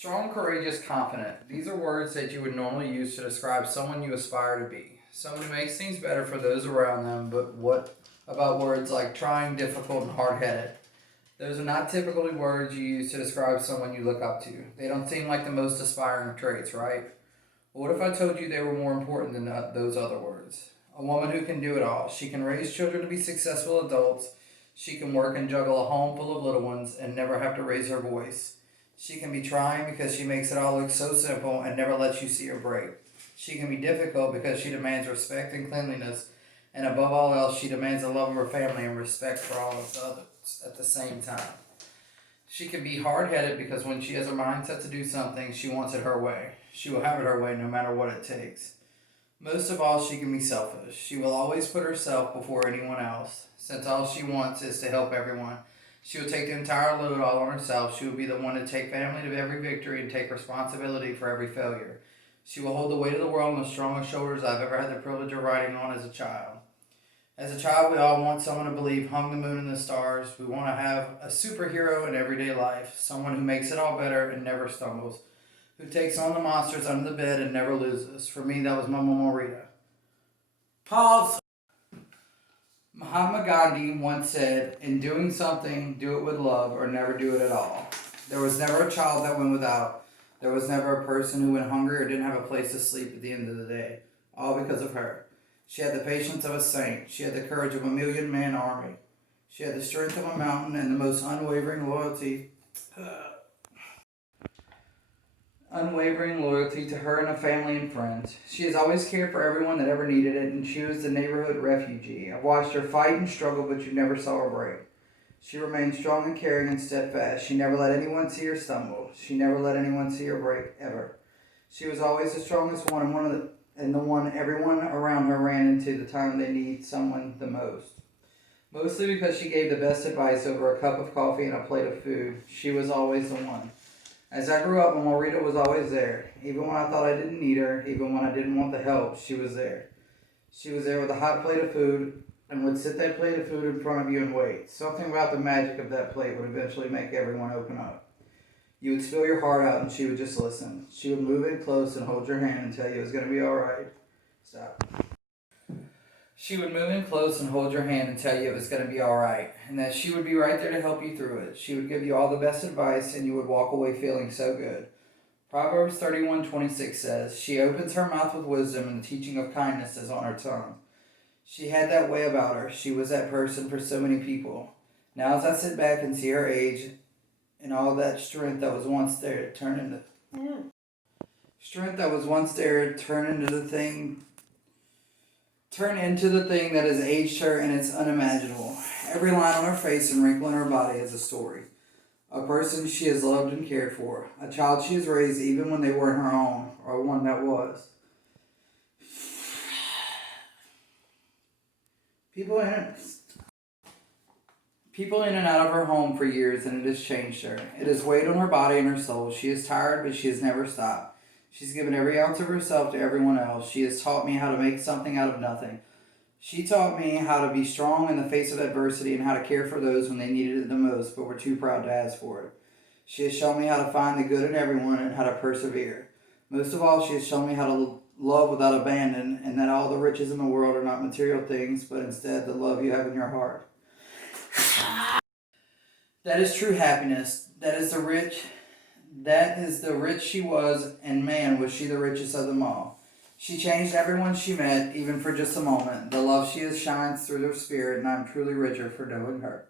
Strong, courageous, confident. These are words that you would normally use to describe someone you aspire to be. Someone who makes things better for those around them, but what about words like trying, difficult, and hard headed? Those are not typically words you use to describe someone you look up to. They don't seem like the most aspiring traits, right? What if I told you they were more important than those other words? A woman who can do it all. She can raise children to be successful adults. She can work and juggle a home full of little ones and never have to raise her voice. She can be trying because she makes it all look so simple and never lets you see her break. She can be difficult because she demands respect and cleanliness, and above all else, she demands the love of her family and respect for all of the others at the same time. She can be hard headed because when she has her mind set to do something, she wants it her way. She will have it her way no matter what it takes. Most of all, she can be selfish. She will always put herself before anyone else. Since all she wants is to help everyone, she will take the entire load all on herself. She will be the one to take family to every victory and take responsibility for every failure. She will hold the weight of the world on the strongest shoulders I've ever had the privilege of riding on as a child. As a child, we all want someone to believe hung the moon and the stars. We want to have a superhero in everyday life, someone who makes it all better and never stumbles, who takes on the monsters under the bed and never loses. For me, that was Mama Morita. Pause. Mahatma Gandhi once said, in doing something, do it with love or never do it at all. There was never a child that went without. There was never a person who went hungry or didn't have a place to sleep at the end of the day. All because of her. She had the patience of a saint. She had the courage of a million-man army. She had the strength of a mountain and the most unwavering loyalty to her and her family and friends. She has always cared for everyone that ever needed it, and she was the neighborhood refugee. I've watched her fight and struggle, but you never saw her break. She remained strong and caring and steadfast. She never let anyone see her stumble. She never let anyone see her break, ever. She was always the strongest one and the one everyone around her ran into the time they need someone the most. Mostly because she gave the best advice over a cup of coffee and a plate of food. She was always the one. As I grew up, Mama Rita was always there. Even when I thought I didn't need her, even when I didn't want the help, she was there. She was there with a hot plate of food and would sit that plate of food in front of you and wait. Something about the magic of that plate would eventually make everyone open up. You would spill your heart out and she would just listen. She would move in close and hold your hand and tell you it was going to be alright. Stop. She would move in close and hold your hand and tell you it was going to be alright, and that she would be right there to help you through it. She would give you all the best advice, and you would walk away feeling so good. Proverbs 31:26 says, she opens her mouth with wisdom, and the teaching of kindness is on her tongue. She had that way about her. She was that person for so many people. Now as I sit back and see her age, and all that strength that was once there turn into the thing that has aged her, and it's unimaginable. Every line on her face and wrinkle in her body is a story. A person she has loved and cared for. A child she has raised even when they weren't her own, or one that was. People in and out of her home for years, and it has changed her. It has weighed on her body and her soul. She is tired, but she has never stopped. She's given every ounce of herself to everyone else. She has taught me how to make something out of nothing. She taught me how to be strong in the face of adversity and how to care for those when they needed it the most but were too proud to ask for it. She has shown me how to find the good in everyone and how to persevere. Most of all, she has shown me how to love without abandon, and that all the riches in the world are not material things, but instead the love you have in your heart. That is true happiness. That is the rich she was, and man, was she the richest of them all. She changed everyone she met, even for just a moment. The love she has shines through their spirit, and I'm truly richer for knowing her.